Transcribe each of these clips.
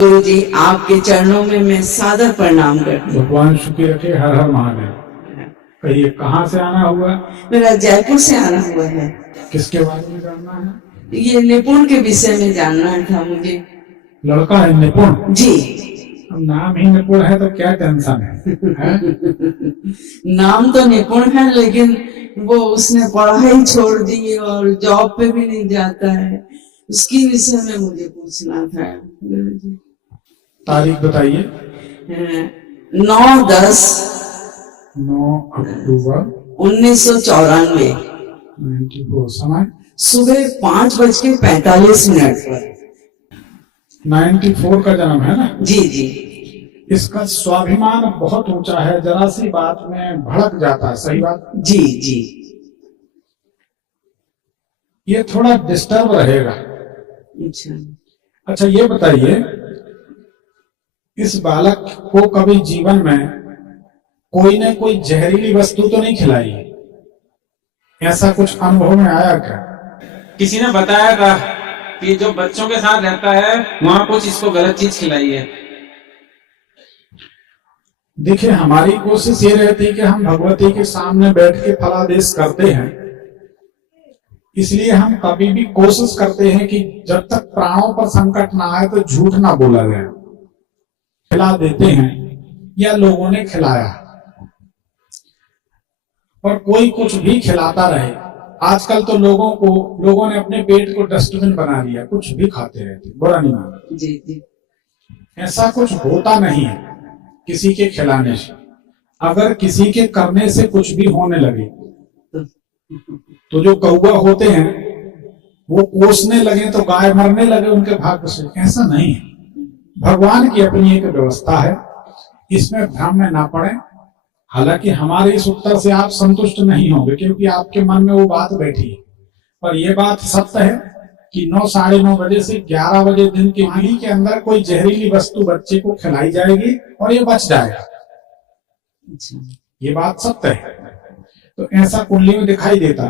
गुरु जी, आपके चरणों में मैं सादर प्रणाम करती हूँ। भगवान शुक्र रखे। हर हर महादेव। कहिए, कहाँ से आना हुआ? मेरा जयपुर से आना हुआ है। किसके बारे में जानना है? ये निपुण के विषय में जानना था मुझे। लड़का है निपुण जी। अब नाम ही निपुण है तो क्या टेंशन है? नाम तो निपुण है, लेकिन वो उसने पढ़ाई छोड़ दी और जॉब पे भी नहीं जाता है। उसकी विषय में मुझे पूछना था। तारीख बताइए। 9/10 9 अक्टूबर 1994। 94। समय सुबह 5:45 पर। 94 का जन्म है ना? जी जी। इसका स्वाभिमान बहुत ऊंचा है, जरा सी बात में भड़क जाता है। सही बात? जी जी। ये थोड़ा डिस्टर्ब रहेगा। अच्छा, ये बताइए, इस बालक को कभी जीवन में कोई न कोई जहरीली वस्तु तो नहीं खिलाई? ऐसा कुछ अनुभव में आया क्या? किसी ने बताया था कि जो बच्चों के साथ रहता है वहां कुछ इसको गलत चीज खिलाई है। देखिए, हमारी कोशिश ये रहती है कि हम भगवती के सामने बैठ के फलादेश करते हैं, इसलिए हम कभी भी कोशिश करते हैं कि जब तक प्राणों पर संकट ना आए तो झूठ ना बोला जाए। खिला देते हैं या लोगों ने खिलाया, और कोई कुछ भी खिलाता रहे। आजकल तो लोगों ने अपने पेट को डस्टबिन बना लिया, कुछ भी खाते रहते। बुरा नहीं माना जी जी। ऐसा कुछ होता नहीं है किसी के खिलाने से। अगर किसी के करने से कुछ भी होने लगे तो जो कौवा होते हैं वो कोसने लगे तो गाय मरने लगे उनके भाग्य से। ऐसा नहीं है, भगवान की अपनी एक व्यवस्था है, इसमें भ्रम में ना पड़े। हालांकि हमारे इस उत्तर से आप संतुष्ट नहीं होंगे, क्योंकि आपके मन में वो बात बैठी है, पर यह बात सत्य है कि 9 साढ़े 9 बजे से 11 बजे दिन की पानी के अंदर कोई जहरीली वस्तु बच्चे को खिलाई जाएगी और ये बच जाएगा। ये बात सत्य है। तो ऐसा कुंडली में दिखाई देता,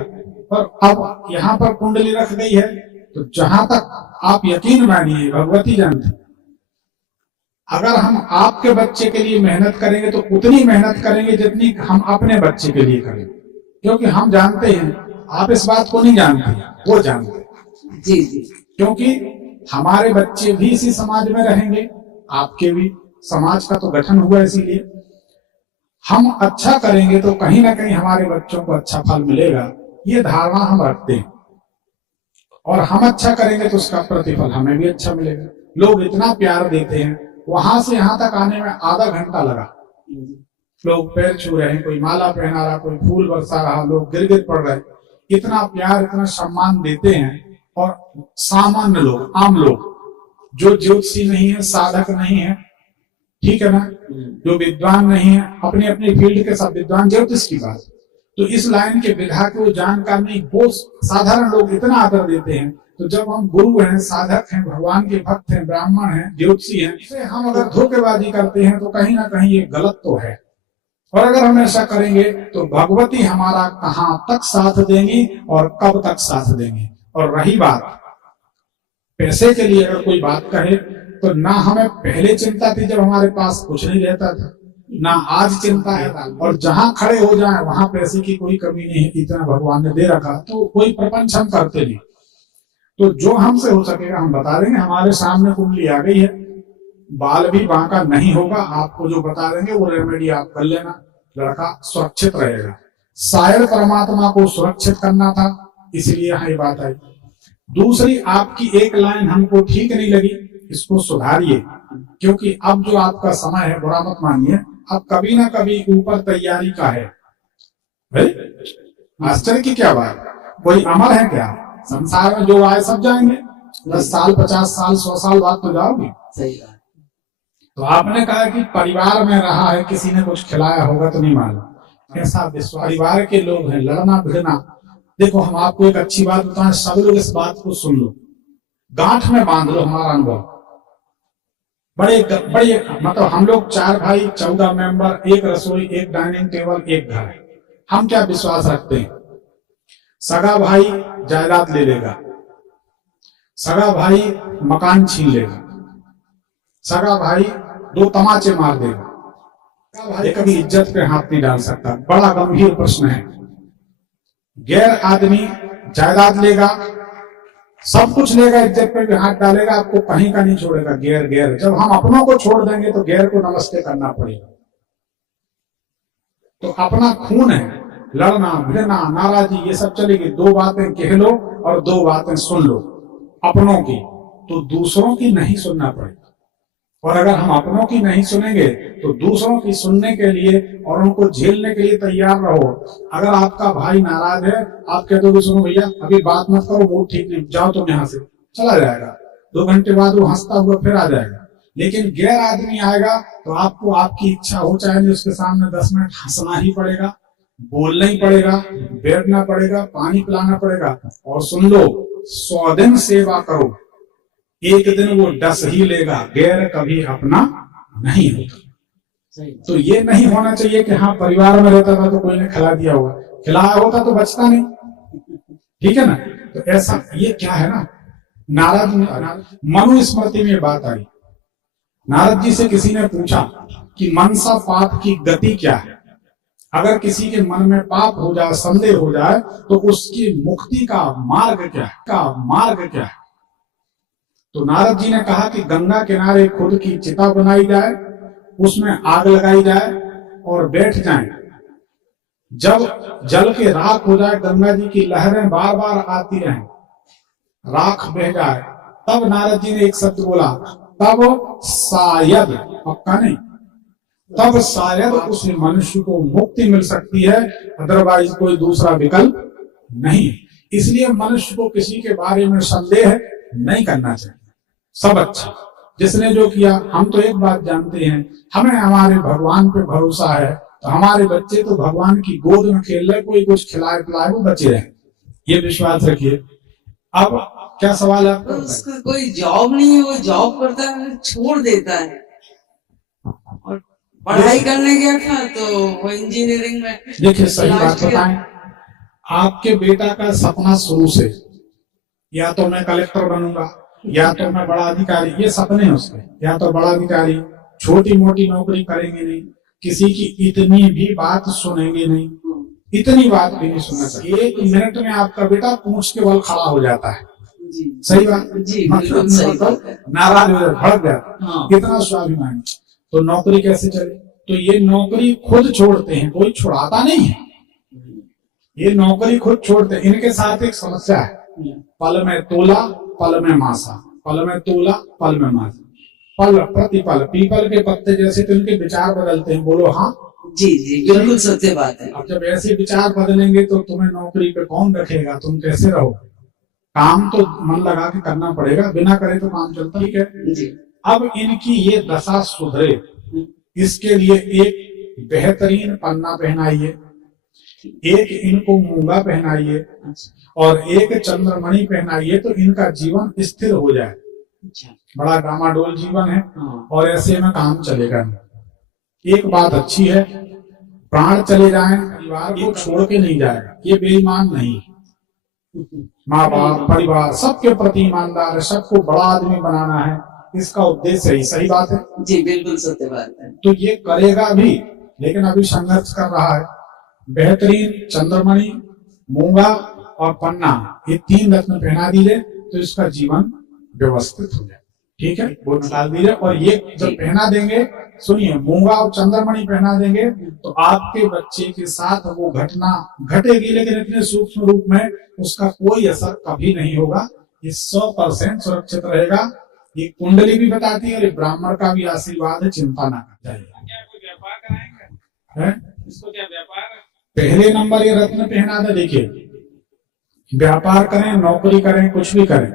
पर अब यहाँ पर कुंडली रख गई है तो जहां तक आप यकीन मानिए, भगवती जानती, अगर हम आपके बच्चे के लिए मेहनत करेंगे तो उतनी मेहनत करेंगे जितनी हम अपने बच्चे के लिए करेंगे, क्योंकि हम जानते हैं, आप इस बात को नहीं जानते, वो जानते हैं। जी जी। क्योंकि हमारे बच्चे भी इसी समाज में रहेंगे, आपके भी। समाज का तो गठन हुआ, इसीलिए हम अच्छा करेंगे तो कहीं ना कहीं हमारे बच्चों को अच्छा फल मिलेगा, ये धारणा हम रखते हैं। और हम अच्छा करेंगे तो उसका प्रतिफल हमें भी अच्छा मिलेगा। लोग इतना प्यार देते हैं, वहां से यहां तक आने में आधा घंटा लगा। लोग पैर छू रहे हैं, कोई माला पहना रहा, कोई फूल बरसा रहा, लोग गिर गिर पड़ रहे। इतना प्यार, इतना सम्मान देते हैं। और सामान्य लोग, आम लोग, जो ज्योतिषी नहीं है, साधक नहीं है, ठीक है ना, जो विद्वान नहीं है, अपने अपने फील्ड के सब विद्वान, ज्योतिष की बात, तो इस लाइन के विधा को जानकार नहीं, वो साधारण लोग इतना आदर देते हैं। तो जब हम गुरु हैं, साधक हैं, भगवान के भक्त हैं, ब्राह्मण हैं, ज्योतिषी हैं, इससे हम अगर धोखेबाजी करते हैं तो कहीं ना कहीं ये गलत तो है। और अगर हम ऐसा करेंगे तो भगवती हमारा कहां तक साथ देंगी और कब तक साथ देंगी। और रही बात पैसे के लिए, अगर कोई बात कहे तो ना हमें पहले चिंता थी जब हमारे पास कुछ नहीं रहता था, ना आज चिंता है। और जहां खड़े हो जाए वहां पैसे की कोई कमी नहीं है, इतना भगवान ने दे रखा, तो कोई प्रपंच हम करते नहीं। तो जो हमसे हो सकेगा हम बता देंगे। हमारे सामने कुंडली आ गई है, बाल भी बांका नहीं होगा, आपको जो बता देंगे वो रेमेडी आप कर लेना, लड़का सुरक्षित रहेगा। शायद परमात्मा को सुरक्षित करना था, इसलिए यहाँ ये बात आई। दूसरी, आपकी एक लाइन हमको ठीक नहीं लगी, इसको सुधारिए, क्योंकि अब जो आपका समय है, बुरा मत मानिए, अब कभी ना कभी ऊपर तैयारी का है। आश्चर्य की क्या बात, कोई अमर है क्या? संसार में जो आए सब जाएंगे, 10 साल 50 साल 100 साल बाद तो जाओगे। सही बात। तो आपने कहा कि परिवार में रहा है, किसी ने कुछ खिलाया होगा तो नहीं मालूम। ऐसा विश्वास, परिवार के लोग हैं, लड़ना भिड़ना। देखो, हम आपको एक अच्छी बात बताएं, सब लोग इस बात को सुन लो, गांठ में बांध लो हमारा अनुभव। बड़े मतलब हम लोग 4 भाई, 14 मेंबर, 1 रसोई, 1 डाइनिंग टेबल, 1 घर है। हम क्या विश्वास रखते हैं, सगा भाई जायदाद ले लेगा, सगा भाई मकान छीन लेगा, सगा भाई 2 तमाचे मार देगा, सगा भाई कभी इज्जत पे हाथ नहीं डाल सकता। बड़ा गंभीर प्रश्न है। गैर आदमी जायदाद लेगा, सब कुछ लेगा, इज्जत पे भी हाथ डालेगा, आपको कहीं का नहीं छोड़ेगा। गैर गैर जब हम अपनों को छोड़ देंगे तो गैर को नमस्ते करना पड़ेगा। तो अपना खून है, लड़ना, भिड़ना, नाराजगी, ये सब चलेगी। 2 बातें कह लो और 2 बातें सुन लो अपनों की, तो दूसरों की नहीं सुनना पड़ेगा। और अगर हम अपनों की नहीं सुनेंगे तो दूसरों की सुनने के लिए और उनको झेलने के लिए तैयार रहो। अगर आपका भाई नाराज है, आप कहते हो सुनो भैया अभी बात मत करो, वो ठीक नहीं, जाओ तुम यहाँ से, चला जाएगा। 2 घंटे बाद वो हंसता हुआ फिर आ जाएगा। लेकिन गैर आदमी आएगा तो आपको आपकी इच्छा हो चाहे नहीं, उसके सामने 10 मिनट हंसना ही पड़ेगा, बोलना ही पड़ेगा, बैठना पड़ेगा, पानी पिलाना पड़ेगा। और सुन लो, 100 दिन सेवा करो, एक दिन वो डस ही लेगा। गैर कभी अपना नहीं होता। तो ये नहीं होना चाहिए कि हाँ परिवार में रहता था तो कोई ने खिला दिया होगा, खिलाया होता तो बचता नहीं, ठीक है ना। तो ऐसा ये क्या है ना, नारद मनुस्मृति में बात आई। नारद जी से किसी ने पूछा कि मनसा पाप की गति क्या है, अगर किसी के मन में पाप हो जाए, संदेह हो जाए, तो उसकी मुक्ति का मार्ग क्या है। तो नारद जी ने कहा कि गंगा किनारे खुद की चिता बनाई जाए, उसमें आग लगाई जाए और बैठ जाएं। जब जल के राख हो जाए, गंगा जी की लहरें बार बार आती रहें, राख बह जाए, तब नारद जी ने एक शब्द बोला, तब शायद, पक्का नहीं, तब शायद उस मनुष्य को मुक्ति मिल सकती है, अदरवाइज कोई दूसरा विकल्प नहीं। इसलिए मनुष्य को किसी के बारे में संदेह नहीं करना चाहिए। सब अच्छा, जिसने जो किया। हम तो एक बात जानते हैं, हमें हमारे भगवान पे भरोसा है, तो हमारे बच्चे तो भगवान की गोद में खेल रहे, कोई कुछ खिलाए पिलाए वो बचे रहे, ये विश्वास रखिए। अब क्या सवाल है आपका? उसका कोई जॉब नहीं है, वो जॉब करता है छोड़ देता है, और पढ़ाई करने गया था तो वो इंजीनियरिंग में। देखिए सही बात बताएं, आपके बेटा का सपना शुरू से या तो मैं कलेक्टर बनूंगा, या तो मैं बड़ा अधिकारी, ये सपने हैं उसके, या तो बड़ा अधिकारी, छोटी मोटी नौकरी करेंगे नहीं, किसी की इतनी भी बात सुनेंगे नहीं, इतनी बात भी नहीं सुनना चाहिए। 1 मिनट में आपका बेटा पूंछ के बल खड़ा हो जाता है। सही बात जी, मतलब सही बात है। नाराज हो भड़क जाता है। हाँ। कितना स्वाभिमानी। तो नौकरी कैसे चले? तो ये नौकरी खुद छोड़ते हैं, कोई छुड़ाता नहीं है, ये नौकरी खुद छोड़ते हैं। इनके साथ एक समस्या है, पल में तोला पल में मासा, पल में तोला पल में मासा, पल प्रतिपल। पीपल के पत्ते जैसे तो इनके विचार बदलते हैं। बोलो हाँ जी जी, बिल्कुल सत्य बात है। अब जब ऐसे विचार बदलेंगे तो तुम्हें नौकरी पे कौन रखेगा, तुम कैसे रहो? काम तो मन लगा के करना पड़ेगा, बिना करे तो काम चलता, ठीक है जी। अब इनकी ये दशा सुधरे, इसके लिए एक बेहतरीन पन्ना पहनाइए, एक इनको मूंगा पहनाइए और एक चंद्रमणि पहनाइए, तो इनका जीवन स्थिर हो जाए। बड़ा डामाडोल जीवन है और ऐसे में काम चलेगा नहीं। एक बात अच्छी है, प्राण चले जाएं, परिवार को छोड़ के नहीं जाएगा, ये बेईमान नहीं। माँ बाप, परिवार, सबके प्रति ईमानदार है, सबको बड़ा आदमी बनाना है, इसका उद्देश्य ही। सही बात है जी, बिल्कुल सत्य बात है। तो ये करेगा भी, लेकिन अभी संघर्ष कर रहा है। बेहतरीन चंद्रमणि, मूंगा और पन्ना, ये 3 रत्न पहना दीजिए तो इसका जीवन व्यवस्थित हो जाए, ठीक है। वो निकाल दीजिए और ये जब पहना देंगे, सुनिए, मूंगा और चंद्रमणि पहना देंगे तो आपके बच्चे के साथ वो घटना घटेगी, लेकिन इतने सूक्ष्म रूप में उसका कोई असर कभी नहीं होगा। ये 100% सुरक्षित रहेगा। ये कुंडली भी बताती है और ब्राह्मण का भी आशीर्वाद है, चिंता ना करना चाहिए। इसको क्या व्यापार? पहले नंबर ये रत्न पहना दे। देखिए, व्यापार करें, नौकरी करें, कुछ भी करें,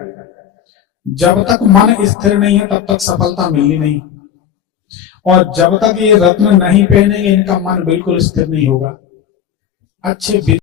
जब तक मन स्थिर नहीं है तब तक सफलता मिलनी नहीं, और जब तक ये रत्न नहीं पहनेंगे इनका मन बिल्कुल स्थिर नहीं होगा। अच्छे